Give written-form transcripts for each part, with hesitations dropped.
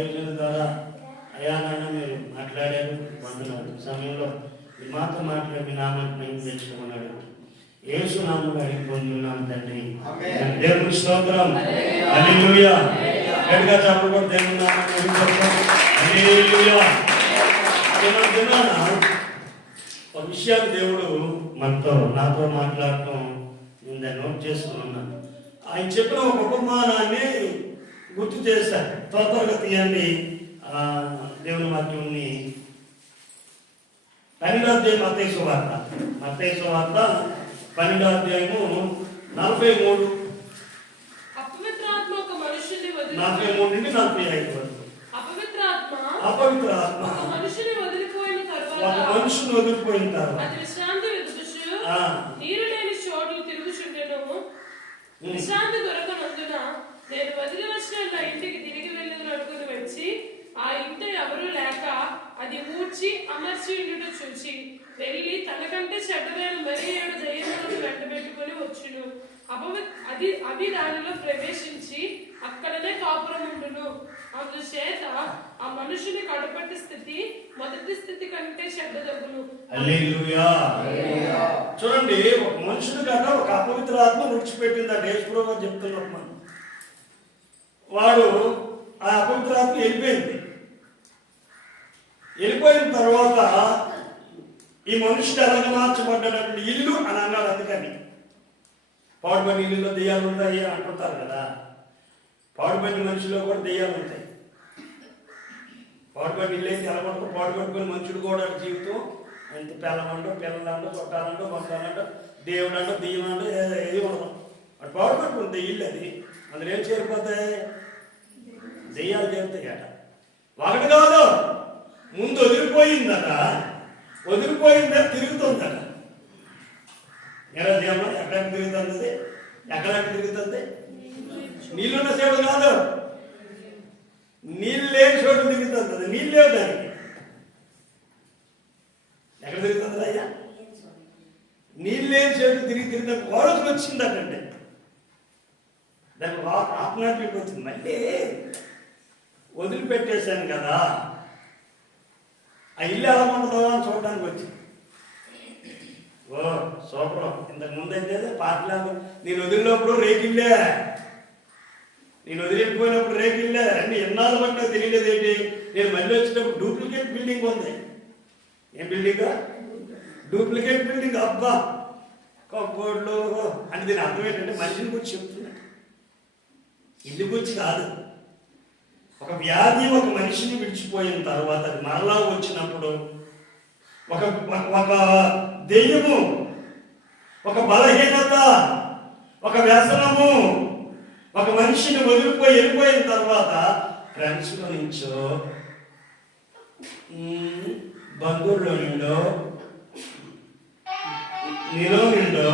దైవజనుల ద్వారా అయా నాన్న మీరు మాట్లాడారు. వందనాలు. సమయంలో మాతో మాట్లాడి నామాన్ని మేము తెచ్చుకున్నాడు. యేసు నామములో అడిగి పొందున్నాము తండ్రి. దేవునికి స్తోత్రం. హల్లెలూయా. గట్టిగా చప్పట్లు కొట్టి దేవుని నామములో హల్లెలూయా. ఒక విషయాన్ని దేవుడు నాతో మాట్లాడటం నేను నోట్ చేసుకున్నాను. ఆయన చెప్పిన ఒక ఉపమానాన్ని గుర్తు చేశారు. త్వరగా తీయండి దేవుని వాక్యాన్ని. 12వ అధ్యాయం మత్తయి సువార్త 12వ అధ్యాయము 43 నుండి 45 వరకు. అపవిత్ర ఆత్మ ఒక మనుషుని వదిలిపోయిన తర్వాత నీరు లేని చోట్లు తిరుగుచుండెను. విశ్రాంతి దొరకనందున నేను వదిలి వచ్చిన నా ఇంటికి తిరిగి వెళ్ళుకుని వచ్చి ఆ ఇంట ఎవరు లేక అది ఊడ్చి అమర్చి ఇండుట చూచి వెళ్ళి తనకంటే చెడ్డదైన మరి 7 దయ్యములను వెంటబెట్టుకుని వచ్చును. అవి దానిలో ప్రవేశించి అక్కడనే కాపురం ఉండును. అందుచేత ఆ మనుషుని కడపటి స్థితి మొదటి స్థితి కంటే చెడ్డదగును. హల్లెలూయా. చూడండి, ఒక మనుషుడు కదా ఒక అపవిత్ర ఆత్మ విడిచిపెట్టింది. ఆ యేసుప్రభు చెప్తున్నప్పుడు వాడు ఆ అపవిత్ర ఆత్మ వెళ్ళిపోయిన తర్వాత ఈ మనుషుడు ఎలాగ మార్చబడ్డటువంటి ఇల్లు అని అన్నాడు. అందుకని పాడుబడిన ఇల్లులో దెయ్యాలు ఉంటాయి అంటుంటారు కదా. పాడుబడిన మనిషిలో కూడా దెయ్యాలు ఉంటాయి. పాడుబడిన ఇల్లు అయితే ఎలాగొంటో పాడుబడిపోయిన మనుషుడు కూడా జీవితం ఎంత పిల్లమంటో పిల్లలంటో చుట్టాలంటో బంధాలంటో దేవుడు అంటో దెయ్యం అంటో ఏది ఉండదు. అటు పాడుబడిపోతుంది ఇల్లు. అది అందులో ఏం చేరిపోతాయి? దెయ్యాలు చేరుతాయి అట. ఒకటి కాదు, ముందు వదిలిపోయిందట. వదిలిపోయిందే తిరుగుతుందట. ఎక్కడెక్కడ తిరుగుతుంది? ఎక్కడెక్కడ తిరుగుతుంది? నీళ్ళున్న చోటు కాదు, నీళ్ళు లేని చోటు తిరుగుతుంది. అది నీళ్ళు లేవు దానికి. ఎక్కడ తిరుగుతుంది అయ్యా? నీళ్ళు లేని చోటు తిరిగి కోడకు వచ్చిందటండి. దానికి ఆత్మహత్యకు వచ్చింది. మళ్ళీ వదిలిపెట్టేశాను కదా, ఆ ఇల్లు ఎలా ఉంటుందో అని చూడడానికి వచ్చింది. ఓ సూపర్. ఇంతకు ముందు అయితే పాటలు నేను వదిలినప్పుడు రేకిల్లే, నేను వదిలిపోయినప్పుడు రేకిల్లే అన్ని ఎన్నాళ్ళు పట్టినా తెలియలేదు ఏంటి. నేను మళ్ళీ వచ్చేటప్పుడు డూప్లికేట్ బిల్డింగ్ ఉంది. ఏం బిల్డింగ్? Duplicate building. అబ్బా కబోర్డ్లు అంటే దీని అర్థం ఏంటంటే మనిషిని గురించి చెప్తున్నా, ఇల్లు గురించి కాదు. ఒక వ్యాధి ఒక మనిషిని విడిచిపోయిన తర్వాత అది మరలా వచ్చినప్పుడు ఒక దెయ్యము, ఒక బలహీనత, ఒక వ్యసనము ఒక మనిషిని వెళ్ళిపోయిన తర్వాత ఫ్రెండ్స్లో నుంచో బంధువుల్లో నుండో నీలో నుండో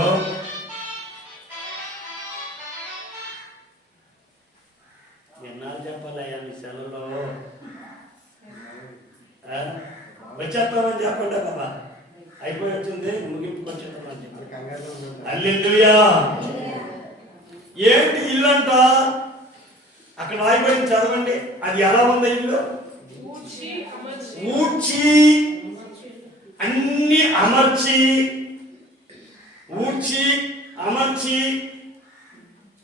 ఎన్నాళ్ళు చెప్పాలయ్యా మీ సెలవులో వచ్చేస్తామని చెప్పండి కదా. అయిపోయి వచ్చింది, ముగింపుకి వచ్చేస్తామని చెప్పండి. హల్లెలూయా. ఏంటి ఇల్లు అంట? అక్కడ అయిపోయింది, చదవండి. అది ఎలా ఉంది ఇల్లు? ఊడ్చి అన్ని అమర్చి, ఊడ్చి అమర్చి,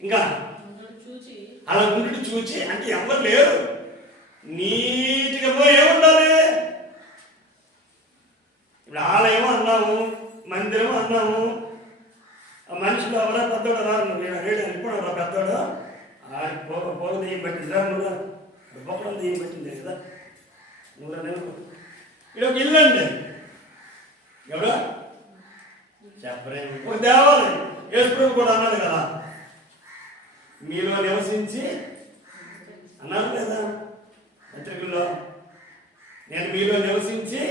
ఇంకా అలా ఉండి చూచి, అంటే ఎవరు లేరు, నీట్గా పోయి ఏముండాలి? ఇప్పుడు ఆలయం అన్నాము, మందిరం అన్నాము. మనుషులు ఎవరా పెద్దోడు రాను ఇప్పుడు పెద్దోడు పోగ దెయ్యం పెట్టింది రా, నువ్వు బొక్కడం దెయ్యం పెట్టింది కదా, నువ్వు ఇది ఒక ఇల్లు అండి. ఎవడా చెప్పరేమి? ఒక దేవాలయం. యేసుప్రభు కూడా అన్నాడు కదా, మీలో నివసించి అన్నారు లేదా పత్రికల్లో, నేను మీలో నివసించి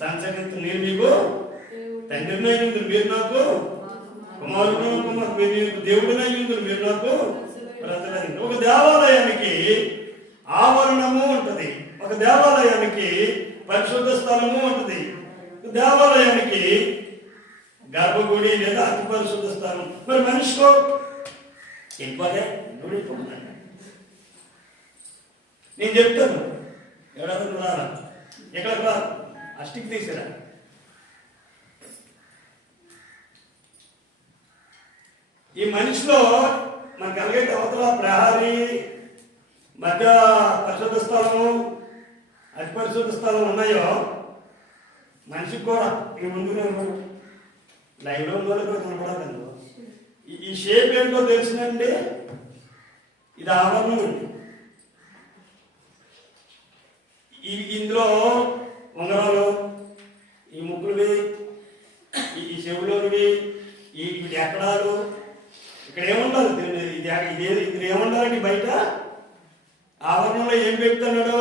సంచరిస్తూ నేను మీకు తండ్రిని అయ్యింది, మీరు నాకు కుమారుడు, మీరు దేవుడిని అయ్యింది, మీరు నాకు ప్రజలైంది. ఒక దేవాలయానికి ఆవరణము ఉంటుంది, ఒక దేవాలయానికి పరిశుద్ధ స్థలము ఉంటుంది, దేవాలయానికి గర్భగుడి లేదా అతి పరిశుద్ధ స్థలం. మరి మనిషికో వెళ్ళిపోలే, నేను చెప్తాను, ఎవరైనా రారా, ఎక్కడికి రా, ఆ స్టిక్ తీసిరా. ఈ మనిషిలో మనకు కలిగే అవతల ప్రహారీ, మధ్య పరిశుద్ధ స్థలము, అతి పరిశుద్ధ స్థలం ఉన్నాయో మనిషికి కూడా ఈ ముందు లైవ్లో ఉందో కూడా కనపడదు. ఈ షేప్ ఏంటో తెలిసిందండి, ఇది ఆవరణం ఉంది. ఇందులో ఉంగరాలు, ఈ ముక్కులువి, ఈ చెవులోనివి, ఈ ఎక్కడాలు, ఇక్కడ ఏముండాలి, ఇది ఏముండాలండి బయట ఆవరణంలో ఏం పెడుతున్నాడు,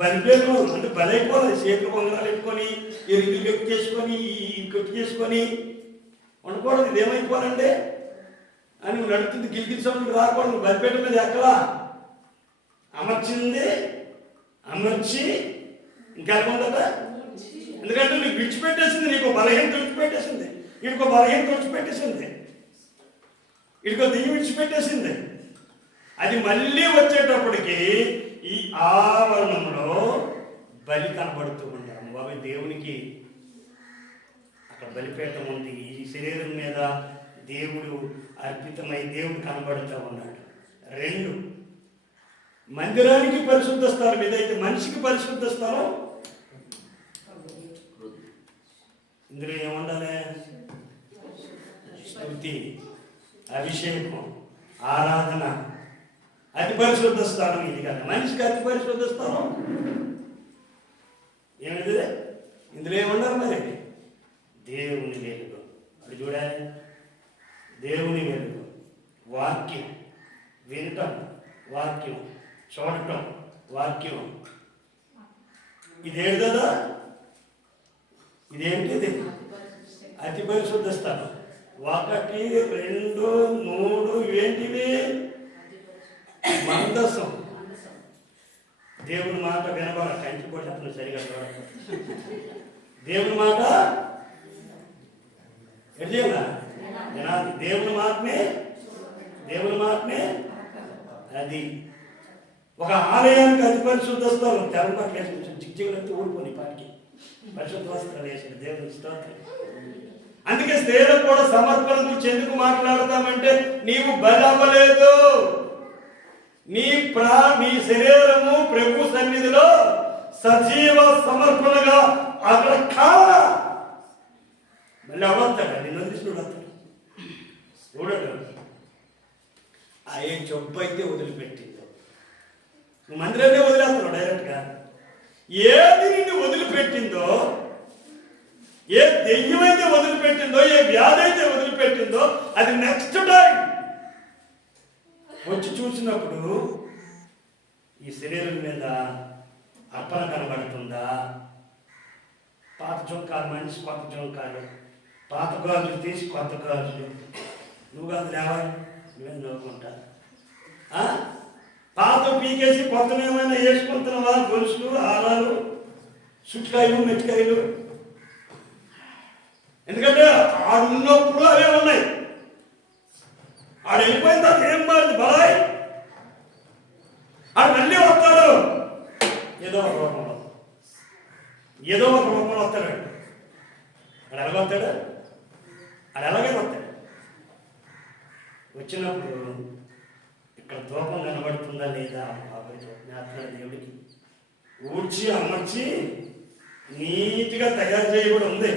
బలిపేరు అంటే బలైపోవాలి. చేతులు కొంగరాలు పెట్టుకొని ఈ రింగులు గట్టి చేసుకొని ఈ కొట్టి చేసుకొని వండుకోవడం, ఇది ఏమైపోవాలండి అని నువ్వు నడుతుంది. గిలిగిలి సౌండ్లు రాకూడదు. బలిపేట మీద ఎక్కలా అమర్చింది, అమర్చి ఇంకెళ్ళకుందట. ఎందుకంటే నీకు విడిచిపెట్టేసింది, నీకు బలహీనత విడిచిపెట్టేసింది, వీడికో బలహీనత విడిచిపెట్టేసింది, వీడికో దిగి విడిచిపెట్టేసింది. అది మళ్ళీ వచ్చేటప్పటికి ఈ ఆవరణంలో బలి కనబడుతూ ఉంటారు. బాబు దేవునికి అక్కడ బలిపీఠం ఉంది. ఈ శరీరం మీద దేవుడు అర్పితమై దేవుడు కనబడుతూ ఉన్నాడు. 2 మందిరానికి పరిశుద్ధ స్థలం ఏదైతే మనిషికి పరిశుద్ధ స్థలం, ఇందులో ఏముండాలి, స్తుతి, అభిషేకం, ఆరాధన. అతి పరిశుద్ధ స్థానం ఇది కదా. మనిషికి అతి పరిశుద్ధ స్థానం ఏమిటి, ఇందులో ఏమన్నారు మరి, దేవుని వెలుగు. అది చూడాలి, దేవుని వెలుగు, వాక్యం వినటం, వాక్యం చూడటం, వాక్యం. ఇదేంటి కదా, ఇదేంటిది అతి పరిశుద్ధ స్థానం. 1 2 3 ఏంటివి, మందసం. దేవుని మాట వినబడ కంటి కూడా అతను సరిగా చూడదు. దేవుని మాట ఎట్లా వినాలి, దేవుని మాటనే, దేవుని మాటనే. అది ఒక ఆలయానికి అతి పరిశుద్ధ స్థలం. తెర పట్ల వేసి జిగ్జిగులతో ఊడిపోయి పాటికి పరిశుద్ధ వస్త్రాలు వేసాడు దేవుని స్తోత్రం. అందుకే స్త్రీలకు కూడా సమర్పణ గురించి ఎందుకు మాట్లాడతామంటే, నీవు బలి అవ్వలేదు, నీ శరీరము ప్రభు సన్నిధిలో సజీవ సమర్పణగా అక్కడ కావాలా. మళ్ళీ అవస్తాడు, నిన్ను వదిలిస్తున్నాడు అతను చూడడు. ఏ జబ్బు అయితే వదిలిపెట్టిందో, నువ్వు మందిరాన్ని వదిలేస్తున్నావు డైరెక్ట్గా. ఏది నిన్ను వదిలిపెట్టిందో, ఏ దెయ్యం అయితే వదిలిపెట్టిందో, ఏ వ్యాధి అయితే వదిలిపెట్టిందో, అది నెక్స్ట్ టైం వచ్చి చూసినప్పుడు ఈ శరీరం మీద అర్పణ కనబడుతుందా, పాత జొంకాలు మనిషి కొత్త జొంకాలు, పాత గాజులు తీసి కొత్త గాజులు, నువ్వు కాదు లేవాలి, నువ్వేం నవ్వుకుంటా. పాత పీకేసి కొత్తను ఏమైనా వేసుకుంటున్నావా, గొలుసులు, ఆరాలు, సుట్కాయలు, మెట్టికాయలు. ఎందుకంటే ఆడున్నప్పుడు అవే ఉన్నాయి, ఆడు వెళ్ళిపోయిన తర్వాత ఏం మారింది బలాయ్. ఆడు మళ్ళీ వస్తాడు, ఏదో ఒక రూపంలో, ఏదో ఒక రూపంలో వస్తాడు. ఆడు ఎలాగొస్తాడు, ఆడు ఎలాగే వస్తాడు. వచ్చినప్పుడు ఇక్కడ దూపం కనబడుతుందా లేదా, బాబాయ్ జ్ఞాపకాలు దేవుడికి ఊడ్చి అమర్చి నీట్గా తయారు చేయబడి ఉంది.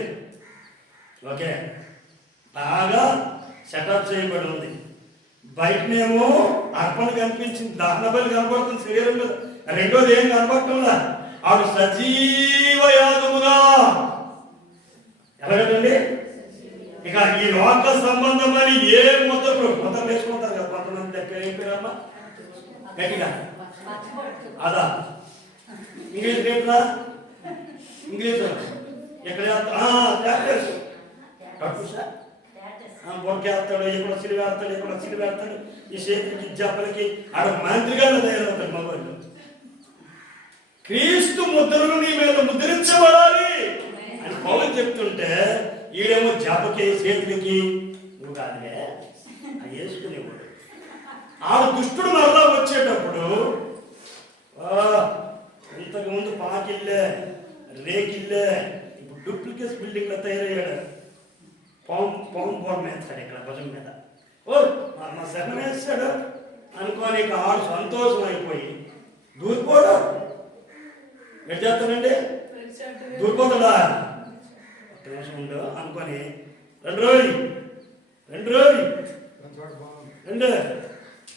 ఓకే, బాగా సెటప్ చేయబడి ఉంది. బయటనేమో అర్పణ కనిపించింది, దహన బలి కనబడుతుంది శరీరం మీద. రెండోది ఏం కనబడుతుందా, ఆవిడ సజీవ యాగముగా. ఎలాగండి, ఇక ఈ లోక సంబంధమని ఏ ముద్రలు వేసుకుంటారు కదా కొంతమంది. దగ్గర ఏం పేరమ్మా గట్టిగా అదా, ఇంగ్లీష్ రేట్లా, ఇంగ్లీష్ ఎక్కడ బొక్కేస్తాడు, ఎక్కడ సిలివేస్తాడు, ఎక్కడ సిలివేస్తాడు. ఈ చేతికి జబ్బలకి ఆడ మంత్రిగానే తయారవుతాడు మగవాళ్ళు. క్రీస్తు ముద్రలు నీ మీద ముద్రించబడాలి అని పౌలు చెప్తుంటే, ఈడేమో జబ్బకి చేతులకి నువ్వు కాదులే అది వేసుకునేవాడు. ఆడ దుష్టుడు మరలా వచ్చేటప్పుడు బిల్డింగ్లో తయారయ్యాడు. పవన్ బోర్డు వేస్తాడు ఇక్కడ భుజం మీద. ఓ మా శరణం వేస్తాడు అనుకోని ఇక ఆడు సంతోషం అయిపోయి దూరిపోడు. ఎటు చేస్తానండి? దూరిపోతాడా? ఒక్క నిమిషం ఉండు అనుకొని రెండు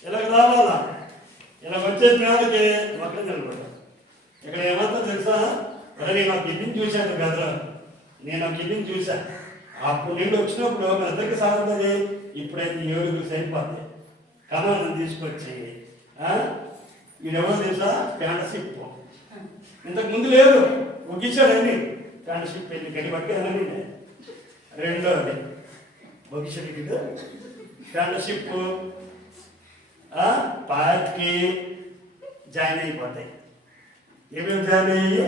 ఇలాగ రావాలా. ఇలా వచ్చే మేడకి ఒక్కడే నిలబడ్డా. ఇక్కడ ఏమంతా తెలుసా? అరే నేను ఆ గిడ్డింగ్ చూశాను కదా, నేను ఆ గిడ్డింగ్ చూశాను. అప్పుడు నేను వచ్చినప్పుడు మన ఇద్దరికి సాగుతుంది. ఇప్పుడైతే 7 సరిపోతాయి. కమానం తీసుకొచ్చి వీడెవరు తెలుసా? ఫ్యాంటషిప్. ఇంతకు ముందు లేదు, ఒగ్గించాడండి. ఫ్యాంటషిప్ వెళ్ళి గడి పట్టానండి. రెండోది ఒగ్గించాడు. ఫ్యాంటషిప్ పార్టీకి జాయిన్ అయిపోతాయి. ఏమేమి జాయిన్ అయ్యి?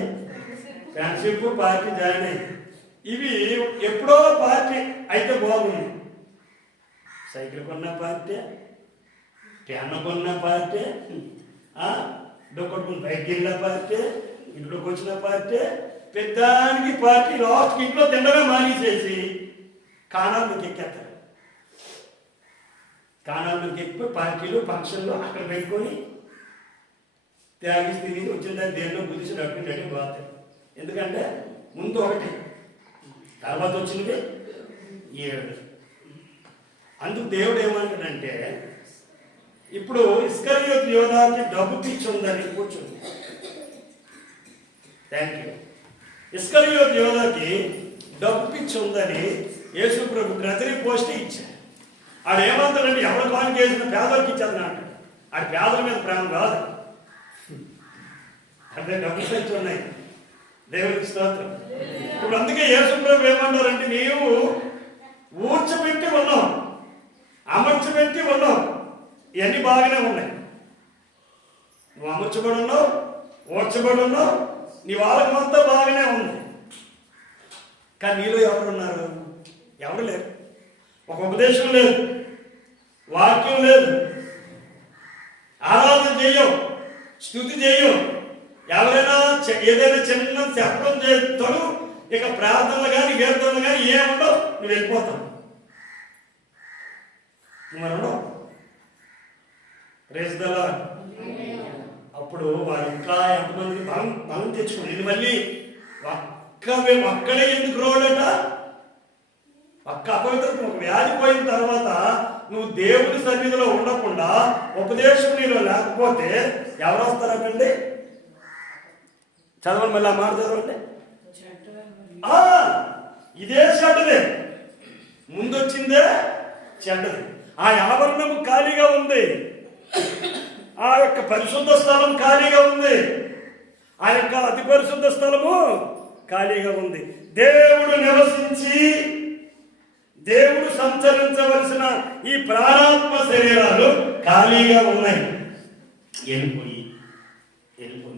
ఫ్రెండ్షిప్ పార్టీ జాయిన్ అయ్యి. ఇవి ఎప్పుడో పార్టీ అయితే బాగుంది. సైకిల్ కొన్న పార్టీ, పెన్న కొన్న పార్టీ, డొక్కడుకుని బయటికి వెళ్ళిన పార్టీ, ఇంట్లోకి వచ్చిన పార్టీ, పెద్దానికి పార్టీ లాస్ట్ ఇంట్లో తిండగా మానేసేసి కాణాలకు ఎక్కేస్తారు. కాణాలకు ఎక్కి పార్టీలు ఫంక్షన్లు అక్కడ పెట్టుకొని త్యాగి తిని వచ్చిన దాన్ని దేనిలో గురించి నడుపుకుంటే పోతాయి. ఎందుకంటే ముందు ఒకటి, తర్వాత వచ్చినది 7. అందుకు దేవుడు ఏమంటాడంటే, ఇప్పుడు ఇస్కరియోతు యోధాకి డబ్బు పిచ్చి ఉందని కూర్చుంది. Thank you. ఇస్కరియోతు యోధాకి డబ్బు పిచ్చి ఉందని యేసు ప్రభు గ్రతరి పోస్ట్ ఇచ్చాడు. ఆడు ఏమంటాడంటే, ఎవరి పాలన చేసిన పేదలకు ఇచ్చాడు అంటాడు. ఆడి పేదల మీద ప్రేమ కాదు, అంటే డబ్బు సంచి ఉన్నాయి. దేవుడికి స్తోత్రం. ఇప్పుడు అందుకే యేసు ప్రభు ఏమంటారంటే, నీవు ఊడ్చిపెట్టి ఉన్నావు, అమర్చిపెట్టి ఉన్నావు, ఇవన్నీ బాగానే ఉన్నాయి. నువ్వు అమర్చబడి ఉన్నావు, ఊడ్చబడి ఉన్నావు, నీ వాళ్ళకి మొత్తం బాగానే ఉంది. కానీ నీలో ఎవరున్నారు? ఎవరు లేరు. ఒక ఉపదేశం లేదు, వాక్యం లేదు, ఆరాధన చెయ్యవు, స్తుతి చెయ్యవు. ఎవరైనా ఏదైనా చిన్న చెప్పడం చేస్తాడు, ఇక ప్రార్థనలు కానీ కీర్తనలు కానీ ఏముండవు, నువ్వు వెళ్ళిపోతావు. నువ్వు ప్రైజ్ ది లార్డ్. అప్పుడు వారు ఇంకా ఎంతమందికి బలం తెచ్చుకోండి. ఇది మళ్ళీ ఒక్కడే ఎందుకు రోడట? ఒక్క అపవిత్రత, ఒక వ్యాధి పోయిన తర్వాత నువ్వు దేవుని సన్నిధిలో ఉండకుండా ఉపదేశం నీలో లేకపోతే ఎవరు వస్తారండి? చదవండి, మళ్ళీ ఆ మాట చదవండి. ఇదే చెడ్డదే, ముందొచ్చిందే చెడ్డది. ఆ ఆవరణం ఖాళీగా ఉంది, ఆ యొక్క పరిశుద్ధ స్థలం ఖాళీగా ఉంది, ఆ యొక్క అతి పరిశుద్ధ స్థలము ఖాళీగా ఉంది. దేవుడు నివసించి దేవుడు సంచరించవలసిన ఈ ప్రాణాత్మ శరీరాలు ఖాళీగా ఉన్నాయి. వెళ్ళిపోయి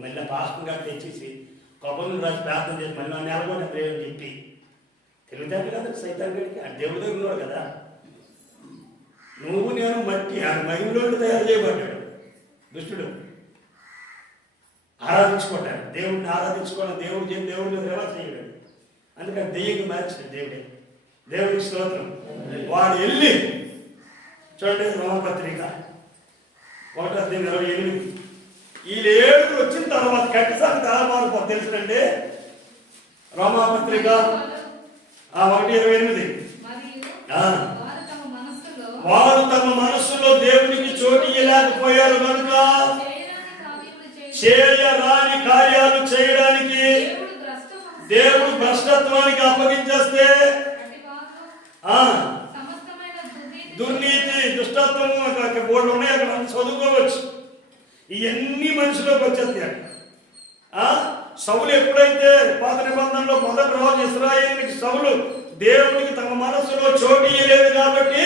మళ్ళీ పాస్టర్ గారు తెచ్చేసి కొబ్బరిని రాసి ప్రార్థన చేసి మళ్ళీ నెలకొండ దేవుని చెప్పి తెలివితేట కదా సైతాన్ గడికి. ఆ దేవుడి దగ్గర ఉన్నాడు కదా. నువ్వు నేను మట్టి ఆ మహిళలో తయారు చేయబడ్డాడు దుష్టుడు. ఆరాధించుకుంటాడు, దేవుడిని ఆరాధించుకోవడం, దేవుడు చేసి దేవుడిని ఎలా చేయలేడు. అందుకని దెయ్యంగా మార్చాడు దేవుడే. దేవుడికి స్తోత్రం. వాడు వెళ్ళి చూడండి, రోమపత్రిక 1:28. ఈ 7 వచ్చిన తర్వాత కట్టిసారి తాళమారు తెలుసునండి. రోమపత్రిక 1:28. వారు తమ మనస్సులో దేవునికి చోటు ఇవ్వలేకపోయారు కనుక చేయరాని కార్యాలు చేయడానికి దేవుడు భ్రష్టత్వానికి అప్పగించేస్తే దుర్నీతి, దుష్టత్వం బోర్డు ఉన్నాయి, అక్కడ చదువుకోవచ్చు. ఇవన్నీ మనిషిలోకి వచ్చేస్తాయి. సౌలు ఎప్పుడైతే పాత నిబంధనలో మొదటి రోజు ఇశ్రాయేలుకి సౌలు దేవునికి తమ మనస్సులో చోటు ఇవ్వలేదు కాబట్టి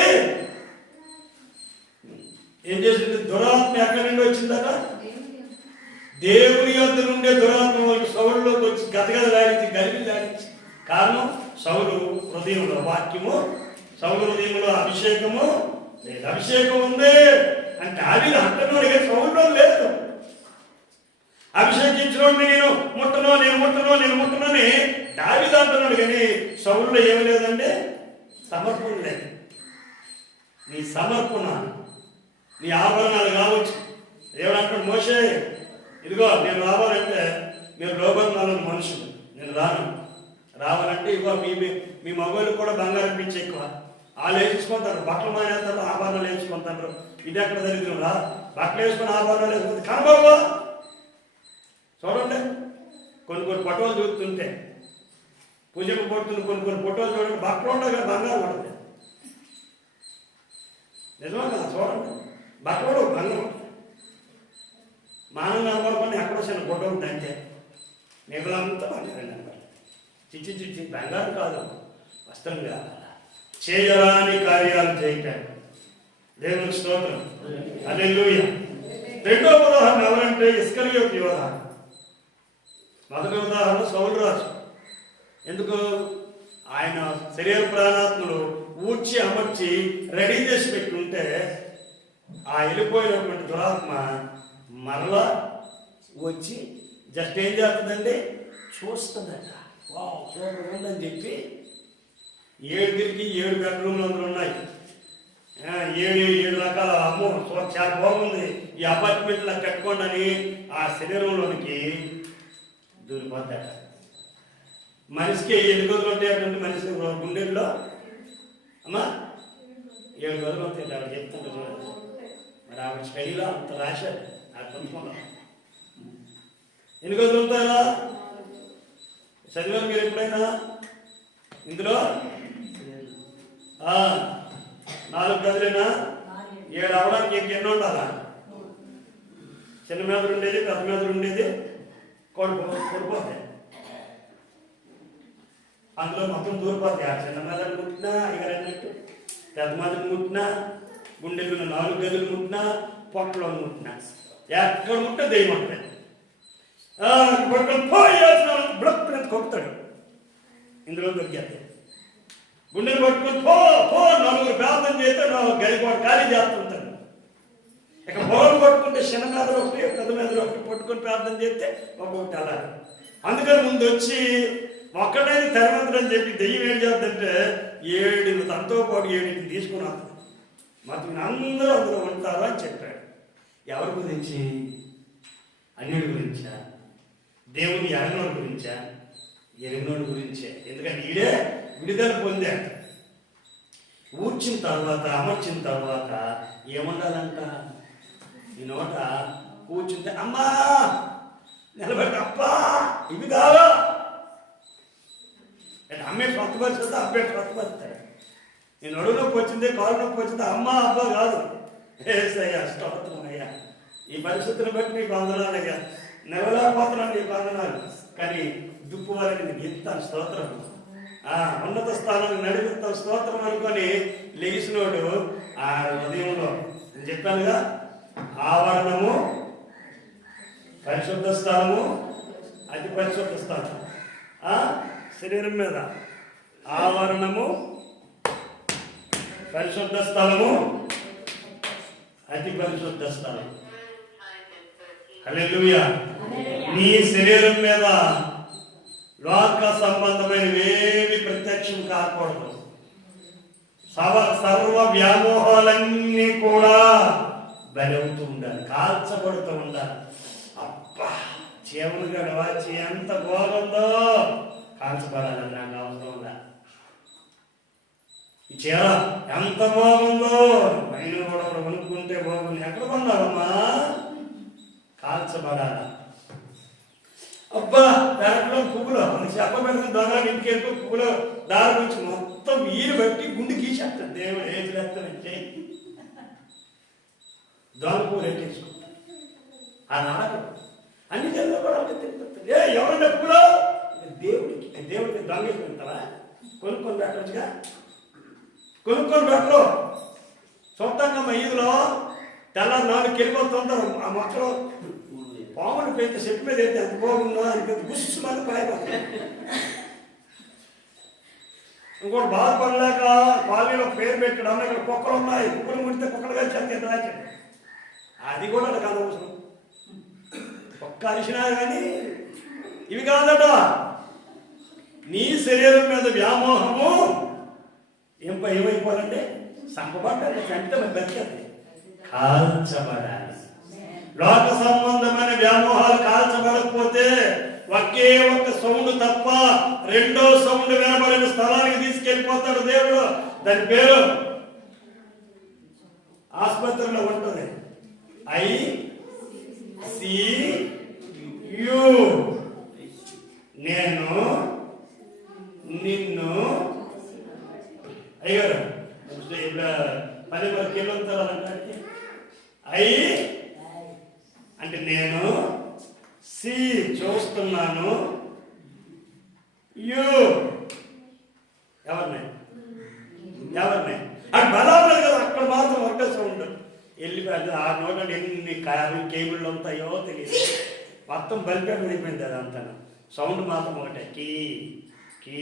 ఏం చేసింది? దురాత్మ ఎక్కడి నుండి వచ్చిందట? దేవుని యొద్ద నుండే దురాత్మ సౌలులోకి వచ్చి గతగదలాడించి గలిబిలాడించి. కారణం సౌలు హృదయంలో వాక్యము, సౌలు హృదయంలో అభిషేకము లేదు. అభిషేకం ఉంది అంటే అది అంటున్నాడు, సౌలులో లేదు. అభిషేకించిన నేను ముట్టను అని దావీదు అంటున్నాడు. కానీ సౌలులో ఏమి లేదంటే సమర్పణ లేదు. నీ సమర్పణ, నీ ఆభరణాలు కావచ్చు. దేవుడు అంటాడు, మోషే ఇదిగో నేను రావాలంటే మీరు లోబడిన మనుషులు, నేను రావాలంటే ఇదిగో మీ మగవాళ్ళు కూడా బంగారం పిచ్చి ఎక్కువ. వాళ్ళు వేసుకుంటారు, బట్టలు మానేస్తారు, ఆభరణాలు వేసుకుంటారు. ఇది ఎక్కడ దరిద్రంరా, బట్టలు వేసుకుని ఆభరణాలు వేసుకుంటే కనబడవా? చూడండి, కొన్ని ఫోటోలు చూస్తుంటే పూజకు పడుతుంది, కొన్ని ఫోటోలు చూడండి, బట్టలు ఉండవు కదా, బంగారం ఉండదు. నిజమా కదా? చూడండి, బట్టలు బంగారం ఉంటుంది. మానం కనబడకుండా ఎక్కడో చిన్న ఫోటో ఉంటుంది అంతే, మిగలంతా బంగారం కనబడదు. చిచ్చి బంగారం కాదు, వస్త్రం కావాలా. చేయరాని కార్యాలు చేయటం. దేవునికి స్తోత్రం, హల్లెలూయా. రెండో ఉదాహరణ ఎవరంటే ఇస్కరియోతు యోధ. మొదటి ఉదాహరణ సౌలు రాజు. ఎందుకు? ఆయన శరీర ప్రాణాత్మలు ఊడ్చి అమర్చి రెడీ చేసి పెట్టుకుంటే ఆ వెళ్ళిపోయినటువంటి దురాత్మ మరలా వచ్చి జస్ట్ ఏం చేస్తుందండి, చూస్తుందట. సూపర్ ఉందని చెప్పి 7 తిరిగి 7 బెడ్రూమ్లు అందులో ఉన్నాయి. 7 రకాల అమ్మో చాలా బాగుంది ఈ అపార్ట్మెంట్లో కట్టుకోండి అని ఆ శరీరంలోనికి దూరిపోద్దట. మనిషికి 7 గదులు ఉంటాయంటే మనిషి గుండెల్లో అమ్మా 7 గదులు ఉంటాయి. ఆవిడ చెప్తుంటే చూడండి, మరి ఆవిడ స్టైల్లో అంత రాశారు ఆ పుస్తకంలో. ఎన్ని గదులు ఉంటాయా చదివారు మీరు ఎప్పుడైనా? ఇందులో 4 గదులేనా? 7 అవడానికి ఎన్ని ఉండాలా? చిన్న మెదడు ఉండేది, పెద్ద మెదడు ఉండేది, కొడిపోతాయి. అందులో మొత్తం దూరిపోతాయి. ఆ చిన్న మెదడు ముట్టినా ఇక అన్నట్టు, పెద్ద మెదడు ముట్టినా, గుండెల్లో 4 గదులు ముట్టినా, పొట్టలో ముట్టినా, ఎక్కడ ముట్టే దెయ్యం ఉంటుంది. పోయాల్సిన బ్లక్ కొడతాడు. ఇందులో దొరికేస్తాయి. గుండెలు పట్టుకుని పో 4 ప్రార్థన చేస్తే గదిపోటు ఖాళీ చేస్తుంటాడు. ఇక బోర్లు పట్టుకుంటే చిన్న మీద ఒకటి, పెద్ద మీద ఒకటి పట్టుకొని ప్రార్థన చేస్తే ఒక్కొక్కటి అలా. అందుకని ముందు వచ్చి ఒక్కడైనా తెరవంతుడని చెప్పి దెయ్యం ఏం చేద్దంటే 7 తనతో పాటు 7 తీసుకుని వస్తుంది. మొత్తం అందరూ అందులో ఉంటారు అని చెప్పాడు. ఎవరి గురించి? అన్యుడి గురించా? దేవుని ఎరగనోడి గురించా? ఎరగనోడి గురించే. ఎందుకంటే ఈడే విడుదల పొందాడు. ఊడ్చిన తర్వాత, అమర్చిన తర్వాత ఏముండాలంట? ఈ నోట కూర్చుంటే అమ్మా నిలబెట్టి అప్పా ఇవి కావా అంటే అమ్మే స్వస్థపరిచేస్తే అబ్బే స్వస్థపరుస్తాడు. నేను నడువు నొప్పి వచ్చింది, కాలు నొప్పి వచ్చింది, అమ్మా అబ్బా కాదు. ఏసయ్యా స్తోత్రం అయ్యా, ఈ పరిస్థితిని బట్టి నీకు వందనాలయ్యా, నెలలేకపోతున్నాను నీకు వందనాలు, కానీ దుప్పు వారికి నీకు ఇస్తాను స్తోత్రం, ఉన్నత స్థానాన్ని నడిపిస్తాను స్తోత్రం అనుకొని లెగిసినోడు ఆ ఉదయంలో నేను చెప్పానుగా, ఆవరణము, పరిశుద్ధ స్థానము, అతి పరిశుద్ధ స్థానం. శరీరం మీద ఆవరణము, పరిశుద్ధ స్థలము, అతి పరిశుద్ధ స్థలం. హల్లెలూయా. నీ శరీరం మీద లోక సంబంధమైనవేవి ప్రత్యక్షం కాకూడదు. సర్వ వ్యామోహాలన్నీ కూడా బలవుతూ ఉండాలి, కాల్చబడుతూ ఉండాలి. అబ్బా చేమలు గడవాచి ఎంత బాగుందో, కాల్చబడాలని నాకు అవసరం ఉందా? ఈ చీర ఎంత బాగుందో, పైన కూడా కొనుక్కుంటే బాగుంది, ఎక్కడ కొన్నావమ్మా? కాల్చబడాల. అబ్బా దాంట్లో పువ్వులు చెప్పబడిన దొంగ ఇంటికి వెళ్ళి పువ్వులు దారి నుంచి మొత్తం ఈరు బట్టి గుండు గీసేస్తాడు. దేవుడు ఏది లేస్తానంటే దొంగ పువ్వులు ఎట్టేసుకుంటాడు. ఆ నాడు అన్ని జన్మలో కూడా తిరుగుతుంది. ఎవరన్నా పువ్వులు దేవుడికి దొంగ వేసుకుంటారా? కొనుక్కొని పెట్టవచ్చుగా, కొనుక్కొని పెట్టరు. సొంతంగా మా ఈదులో తెల్లారి 4 వెళ్ళిపోతుంటారు. ఆ మొక్కలు పాములు పెద్ద చెట్టు మీద అయితే ఎంత బాగుందో అని పెద్ద గుస్సు మంది పడైపోతుంది. ఇంకోటి బాధపడలేక కాలనీలో పేరు పెట్టడం, ఇక్కడ కుక్కలు ఉన్నాయి, కుక్కలు ముడితే కుక్కలు కలిసి చంపేది రాచండి. అది కూడా నాకు అనవసరం. కుక్క ఒక్క అరిచినా కానీ ఇవి కాదట. నీ శరీరం మీద వ్యామోహము ఏమైపోవాలంటే సంపబడ్డాలి, చంపితే బతికేది, కాల్చబడాలి. లోక సంబంధమైన వ్యామోహాలు కాల్చబడకపోతే ఒకే ఒక్క సౌండ్ తప్ప రెండో సౌండ్ వినబడిన స్థలానికి తీసుకెళ్ళిపోతాడు దేవుడు. దాని పేరు ఆసుపత్రిలో ఉంటుంది, ICU. నేను నిన్ను అయ్యారు ఇప్పుడు 10 కిలోమీటర్లు అంటే నేను సి చూస్తున్నాను, యు ఎవరిని అది బలాలు కదా. అక్కడ మాత్రం ఒక్క సౌండ్ వెళ్ళిపోయింది. ఆ నోట ఎన్ని కేబుళ్ళు ఉంటాయో తెలియదు, మొత్తం బలిపేట అయిపోయింది. అదంతా సౌండ్ మాత్రం ఒకటే, కీ కీ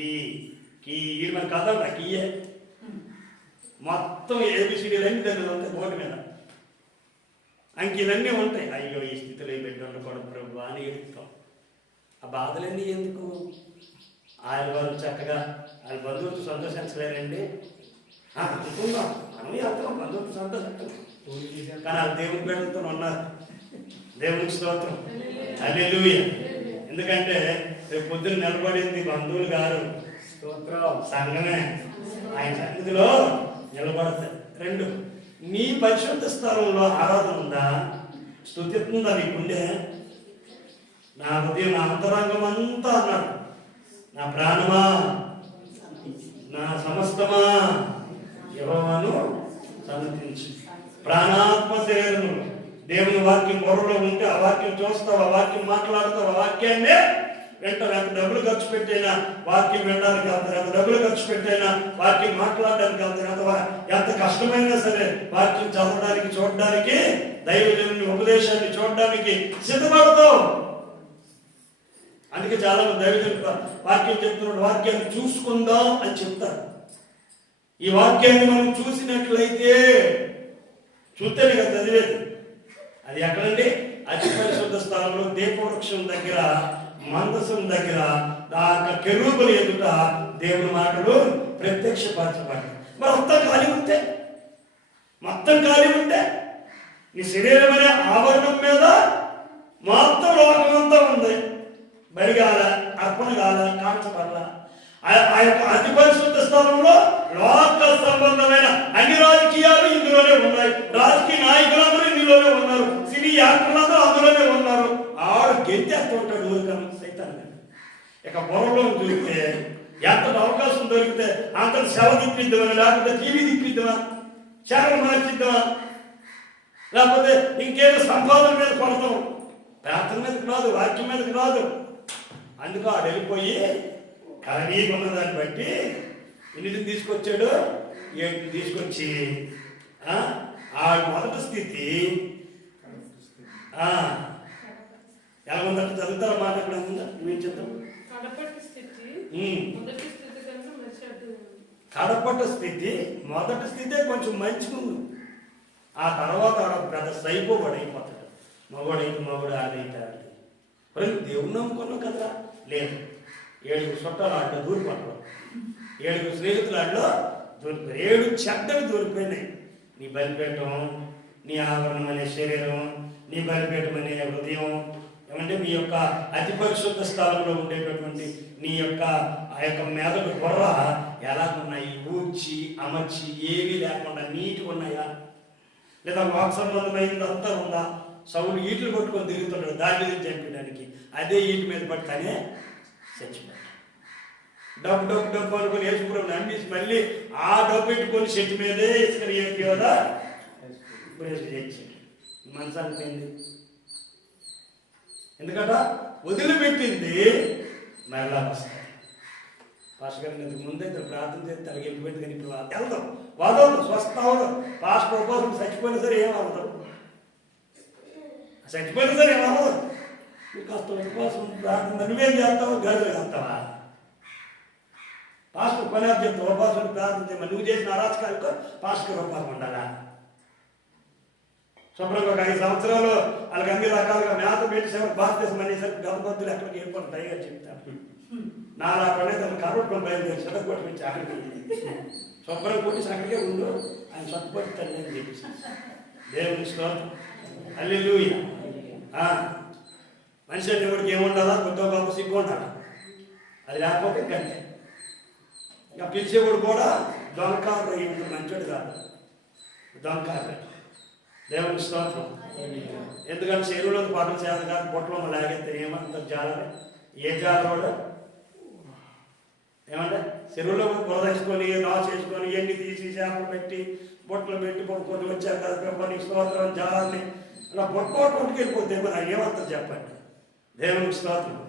కీ. ఇది మన కథ కీయే మొత్తం ఏబిసిడీలన్నీ దాన్ని ఉంటాయి బోర్డు మీద, అంకెలన్నీ ఉంటాయి. అయ్యో ఈ స్థితిలో ఈ బిడ్డ ఉండకూడదు ప్రభు అని ఎడుతాం. ఆ బాధలన్నీ ఎందుకు? ఆయన వాళ్ళు చక్కగా వాళ్ళ బంధువులతో సంతోషించలేరండి అనుకుందాం. మనం వెళ్తాం బంధువులతో సంతోషిస్తాం, కానీ ఆ దేవుని బిడ్డలతో ఉన్నారు. దేవునికి స్తోత్రం, హల్లెలూయా. ఎందుకంటే రేపు పొద్దున్న నిలబడింది బంధువులు గారు, స్తోత్రం, సంఘమే ఆయన సన్నిధిలో నిలబడతాయి. 2, నీ పరిశుద్ధ స్థలంలో ఆరాధన ఉందా? స్తుతిస్తుందా నీకుండే? నా హృదయం, నా అంతరంగం అంతా అన్నాడు, నా ప్రాణమా, నా సమస్తమా యెహోవాను సన్నతించు. ప్రాణాత్మ శరీరము దేవుని వాక్యం బుర్రలో ఉంటే ఆ వాక్యం చూస్తావు, ఆ వాక్యం మాట్లాడతావు, ఆ వాక్యాన్నే వెంటనే. ఎంత డబ్బులు ఖర్చు పెట్టైనా వాక్యం వినడానికి వెళ్తారు, ఎంత డబ్బులు ఖర్చు పెట్టైనా వాక్యం మాట్లాడడానికి వెళ్తారు, ఎంత కష్టమైనా సరే వాక్యం చదవడానికి, చూడడానికి, దైవజనుని ఉపదేశాన్ని చూడడానికి సిద్ధపడతావు. అందుకే చాలా మంది దైవజనులు వాక్యం చెప్తున్నాడు, వాక్యాన్ని చూసుకుందాం అని చెప్తారు. ఈ వాక్యాన్ని మనం చూసినట్లయితే, చూస్తేనే కదా చదివేది. అది ఎక్కడండి? అతి పరిశుద్ధ స్థలంలో దీపవృక్షం దగ్గర, మందసం దగ్గర, ఆ కెరూబుల ఎదుట దేవుని మాటలు ప్రత్యక్షపరచబడతాయి. మరి మొత్తం ఖాళీ ఉంటే నీ శరీరం అనే ఆవరణం మీద మొత్తం లోకమంతా ఉంది. బడిగాల, అర్పణ కాల, కాల్చబడాల. ఆ యొక్క అతి పరిశుద్ధ స్థలంలో లోక సంబంధమైన అన్ని రాజకీయాలు ఇందులోనే ఉన్నాయి, రాజకీయ నాయకులందరూ ఇందులోనే ఉన్నారు, సినీ యాత్రలందరూ అందులోనే ఉన్నారు. ఆడు గెంతేస్తూ ఉంటాడు ఊరికను సైతాన్ని. ఇక బుర్రలో దొరికితే, ఎంతటి అవకాశం దొరికితే అంతటి సేవ తిప్పిద్దామా, లేకపోతే టీవీ తిప్పిద్దామా, ఛానల్ మార్చిద్దామా, లేకపోతే ఇంకేదో సంపాదన మీద పడతాం. ప్రార్థన మీదకి రాదు, వాక్యం మీదకి రాదు. అందుకు ఆడు వెళ్ళిపోయి ఖాళీగా ఉన్న దాన్ని బట్టి ఎన్నిటిని తీసుకొచ్చాడు, 7 తీసుకొచ్చి ఆ మొదటి స్థితి ఎలా ఉందంటే చదువుతారా మాట ఎక్కడ ఉందా? నువ్వేం చెప్తావు? కడపట్టు స్థితి మొదటి స్థితే కొంచెం మంచిగా ఉంది. ఆ తర్వాత పెద్ద సైపోవాడు అయిపోతాడు. మగవాడు ఆడైతే దేవుని నమ్ముకున్నావు కదరా, లేదు. 7 చుట్టాలు ఆటలో దూరిపడడం, 7 స్నేహితులు ఆటలో దూరిపోయి, 7 చెడ్డవి దూరిపోయినాయి. నీ బలిపీఠం, నీ ఆవరణం అనే శరీరం, నీ బలిపీఠం అనే హృదయం, ఏమంటే నీ యొక్క అతి పరిశుద్ధ స్థలంలో ఉండేటటువంటి నీ యొక్క ఆ యొక్క మెదడు బుర్ర ఎలా ఉన్నాయి? ఊడ్చి అమర్చి ఏమీ లేకుండా నీట్గా ఉన్నాయా? లేదా లోక సంబంధమైందంతా ఉందా? సౌలు ఈట్లు కొట్టుకొని తిరుగుతున్నాడు దాన్ని చంపడానికి, అదే ఈటి మీద పడితేనే చచ్చిపోయాడు. డబ్బు అనుకుని వేసుకున్నాం నమ్మేసి మళ్ళీ ఆ డబ్బు పెట్టుకొని చెట్టు మీదే ఇసుక ఏంటి కదా చేయించాడు. మనసు అనిపోయింది. ఎందుకంట వదిలిపెట్టింది మరలా వస్తాయి. పాస్టర్ గారిని ఇంతకు ముందే ప్రార్థన చేస్తే అలాగే వెళ్ళిపోయింది, కానీ ఇప్పుడు వెళ్దాం వాదవద్దు, స్వస్థ అవడం. పాస్టర్ ఉపవాసం చచ్చిపోయినా సరే ఏమవుతాం, చచ్చిపోయినా సరే ఏమవ్వదు. నువ్వు కాస్త ఉపవాసం ప్రార్థన నువ్వేం చేస్తావు? గడువు చేస్తావా? పాస్టర్ పని చెప్తావు, ఉపవాసం ప్రార్థన చేయమని. నువ్వు చేసిన అరాచకాలకు పాస్టర్ ఉపవాసం ఉండాలా? శుభ్రంగా ఒక 5 సంవత్సరాలు వాళ్ళకి అన్ని రకాలుగా మేత పెట్టి భారతదేశం అనేసరికి గణపతులు ఎక్కడికి వెళ్ళిపోతాయి అని చెప్తారు. నా పండుగ తను కరోడ్కొని బయలుదేరి చెదగొట్టి అక్కడికి శుభ్రం కొట్టి అక్కడికే ఉండు ఆయన సత్తుపడుతాడు అని చెప్పేసి దేవుని స్తోత్రం. హల్లెలూయా. మనిషి అంటే ఎవరికి ఏముండాలా, కొత్త గొప్ప సిగ్గు ఉండాలి. అది లేకపోతే కంటే ఇంకా పిలిచేవాడు కూడా దొంకారు ఇంత మంచోడు కాదు, దొంకారు. దేవుని స్తోత్రం. ఎందుకంటే చెరువులో పాటలు చేయాలి కాదు, పొట్టలో లాగేస్తే ఏమంత జాలరే, ఏ జాలవాడు ఏమంటే చెరువులో పొరదేసుకొని రాసు వేసుకొని ఎండి తీసి చేపలు పెట్టి బొట్టలు పెట్టి కొన్ని వచ్చారు కదా కొన్ని స్తోత్రం జాలని అలా పొట్టుకోవడానికి వెళ్ళిపోతే మరి ఏమంటారు చెప్పండి. దేవుని స్తోత్రం.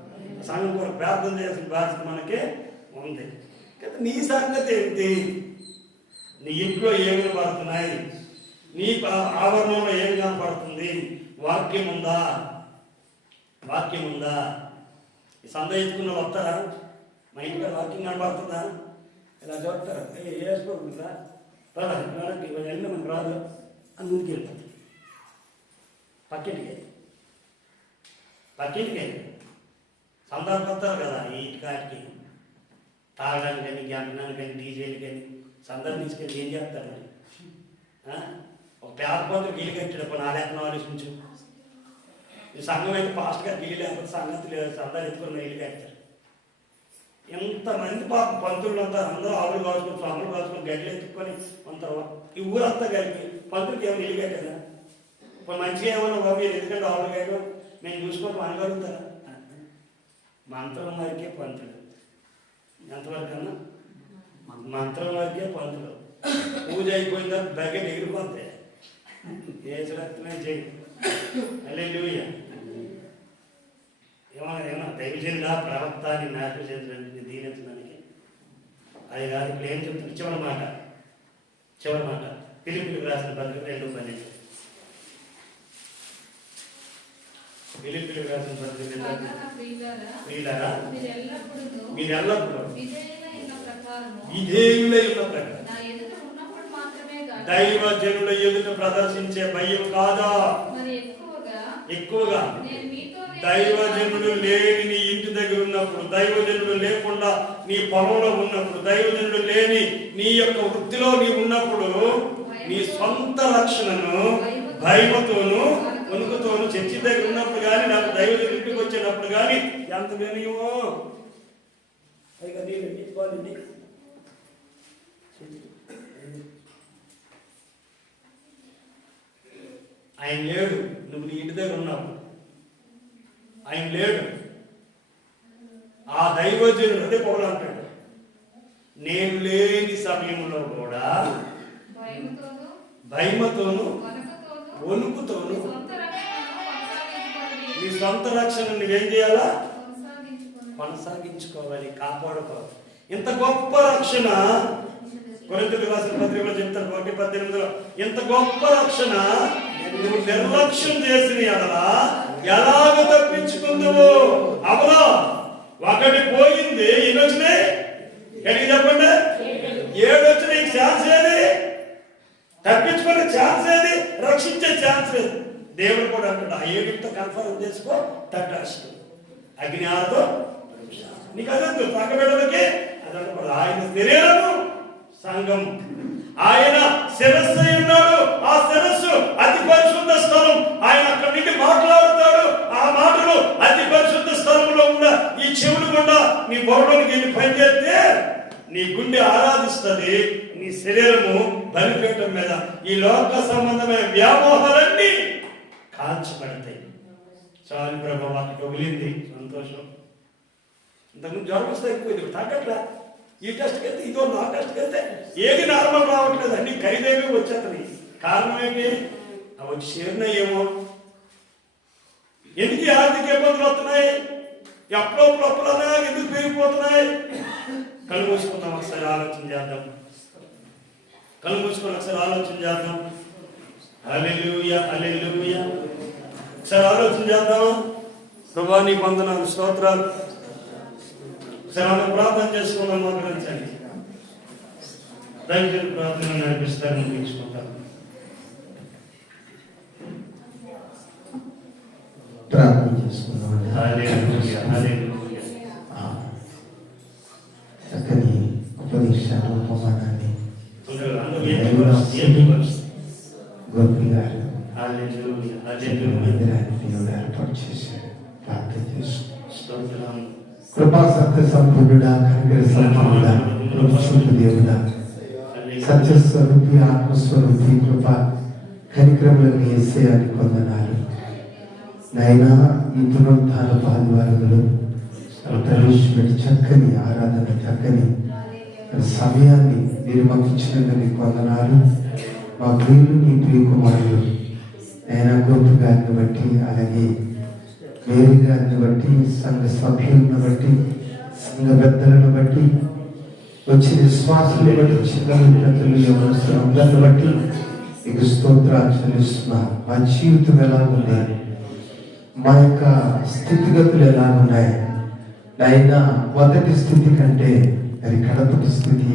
సంఘం కూడా ప్రార్థన చేసిన బాధ్యత మనకే ఉంది. కానీ నీ సంగతి ఏంటి? నీ ఇంట్లో ఏమి కనపడుతున్నాయి, నీ ఆవరణంలో ఏం కనపడుతుంది? వాక్యం ఉందా? వాక్యం ఉందా? ఈ సంద ఎత్తుకున్న వస్తారా? మా ఇంట్లో వాక్యం కనపడుతుందా? ఇలా చూస్తారా? వేసుకోకుండా వెళ్ళిన మనకు రాదు అని ముందుకు వెళ్ళిపోతుంది. పక్కింటికి సందర్భం వస్తారు కదా ఈ ఇంటికాటికి తాగడానికి కానీ గంటనానికి కానీ డీజేలు కానీ సందర్భం తీసుకెళ్ళి ఏం చేస్తారు మరి? ఒక పేదపోతులకు ఇల్లు కట్టాడు నాలుగు ఆలోచించు. ఈ సంఘం అయితే ఫాస్ట్గా ఇల్లు లేకపోతే సంగతి సందాలు ఎత్తుకున్న ఇల్లు కట్టారు. ఎంతమంది పాప పంతులు అంటారు, అందరూ ఆవులు కాల్చుకొని సొంతలు కాల్చుకొని గడ్డలు ఎత్తుకొని ఉంటారు. ఈ ఊరంతా కలిపి పంతులకి ఏమైనా ఇల్లు కట్టారా? ఇప్పుడు మంచిగా ఏమన్నా బాబు ఎందుకంటే ఆవులు కాయడం మేము చూసుకుంటాం అనగలుగుతారా? మంత్రం వరకే పంతులు. ఎంతవరకు అన్నా మంత్రం వరకే పంతులు. పూజ అయిపోయిన తర్వాత బకెట్ ఎగిరిపోతాయి. ఏ సురక్షణ చేయి. హల్లెలూయా. ఏమన్నా దైవజనుడా ప్రవక్తాన్ని నాశించడానికి దీనించడానికి అది కాదు. ఇప్పుడు ఏం చెప్తుంది? చివరి మాట ఫిలిప్పీయులకు రాసిన పత్రిక 2:12. ఫిలిప్పీయులకు రాసిన పత్రిక ప్రియులారా మీరు ఎల్లప్పుడూ విధేయులై ఉన్న ప్రకారం దైవజనుల ఎదుట ప్రదర్శించే భయం కాదా? ఎక్కువగా దైవజనుడు లేని నీ ఇంటి దగ్గర ఉన్నప్పుడు, దైవజనుడు లేకుండా నీ పొలంలో ఉన్నప్పుడు, దైవజనుడు లేని నీ యొక్క వృత్తిలో నీ ఉన్నప్పుడు నీ సొంత రక్షణను భయముతోను వణుకుతోను చర్చి దగ్గర ఉన్నప్పుడు కానీ నాకు దైవజనుడు ఇంటికి వచ్చేటప్పుడు కానీ ఎంత వినయమో పైగా నేను తీసుకోవాలండి. ఆయన లేడు, నువ్వు నీ ఇంటి దగ్గర ఉన్నావు, ఆయన లేడు. ఆ దైవజనుడు అదే పౌలు అంటాడు, నేను లేని సమయంలో కూడా భయముతోను వణుకుతోను నీ సొంత రక్షణ నువ్వేం చేయాలా? కొనసాగించుకోవాలి, కాపాడుకోవాలి. ఇంత గొప్ప రక్షణ కొరింథీయులకు రాసిన పత్రికలో చెప్తారు 1:18. ఇంత గొప్ప రక్షణ నువ్వు నిర్లక్ష్యం చేసిన ఎడలా ఎలాగ తప్పించుకుందువు? అవలో ఒకటి పోయింది, ఎన్ని వచ్చినాయి? ఎక్కడికి చెప్పండి? 7 వచ్చినాయి. ఛాన్స్ ఏది? తప్పించుకునే ఛాన్స్ ఏది? రక్షించే ఛాన్స్ లేదు. దేవుడు కూడా అంటాడు, ఆ 7తో కన్ఫర్మ్ చేసుకో, తటాస్తు అగ్నితో నీకు అదొద్దు. పక్కబిడ్డలకి అదొక ఆయన శరీరము సంఘం, ఆయన శిరస్సు ఉన్నాడు. ఆ శిరస్సు అతి పరిశుద్ధ స్థలం. ఆయన అక్కడి నుండి మాట్లాడుతాడు. ఆ మాటలు అతి పరిశుద్ధ స్థలంలో ఉన్న ఈ చెవులు గుండా నీ బొర్రలోకి వెళ్ళి పనిచేస్తే నీ గుండె ఆరాధిస్తుంది, నీ శరీరము బలిపీఠం మీద ఈ లోక సంబంధమైన వ్యామోహాలన్నీ కాల్చబడతాయి. చాలు ప్రభు మాకు తగిలింది, సంతోషం. ఇంతకుముందు జ్వరం వస్తే ఎక్కువ తగ్గట్లా. ఈ టెస్ట్కి వెళ్తే ఇదో, నా టెస్ట్కి వెళ్తే ఏది నార్మల్ రావట్లేదు, అన్ని ఖరీదైనవి వచ్చేస్తున్నాయి. కారణం ఏంటి? అవి వచ్చి చేరినాయేమో. ఎందుకు ఆర్థిక ఇబ్బందులు వస్తున్నాయి? అప్పులప్పులప్పులన్నా ఎందుకు పెరిగిపోతున్నాయి? కళ్ళు మూసుకుందాం, ఒకసారి ఆలోచన చేద్దాం. కళ్ళు మూసుకొని ఒకసారి ఆలోచన చేద్దాం. హల్లెలూయా, హల్లెలూయా. ఒకసారి ఆలోచన చేద్దామా? ప్రభువా నీకు వందనాలు, స్తోత్రాలు. ఒకసారి ప్రార్థన చేసుకుందాం. మోకరించండి. దయచేసి ప్రార్థన నడిపిస్తారని తీసుకుంటాను. ప్రార్థన చేసుకున్నామండి. హల్లెలూయా, హల్లెలూయా. చక్కని ఉపదేశాలు ఉపమానాన్ని హల్లెలూయా, గోపి గారు హల్లెలూయా, చక్కని హల్లెలూయా. మందిరాన్ని దేవుడు ఏర్పాటు చేశాడు. ప్రార్థన చేసుకున్నాం. స్తోత్రం. కృపా సత్య సంపూర్ణుడా, కనికర సంపూర్ణుడా, కృపచూపు దేవుడా, సత్యస్వరూపి, ఆత్మస్వరూపి, కృప కనిక్రములను యేసయ్యాని కొందనాలు. నాయనా, ఈ పునరుద్ధాన ఆదివారములు ప్రవేశపెట్టి చక్కని ఆరాధన, చక్కని సమయాన్ని మీరు మాకు ఇచ్చినందుకు కొందనాలు. మా ప్రియులు, నీ ప్రియ కుమారులు ఆయన గోపి గారిని బట్టి, అలాగే మేరీ గారిని బట్టి, సంఘ సభ్యులను బట్టి, సంఘ పెద్దలను బట్టి, వచ్చిన విశ్వాసులను బట్టి, చిన్న పెద్దలు, యవనస్తులు అందరిని బట్టి మీకు స్తోత్రాలు చెల్లిస్తున్నా. మా జీవితం ఎలా ఉంది, మా యొక్క స్థితిగతులు ఎలా ఉన్నాయి నాయనా, మొదటి స్థితి కంటే మరి కడపటి స్థితి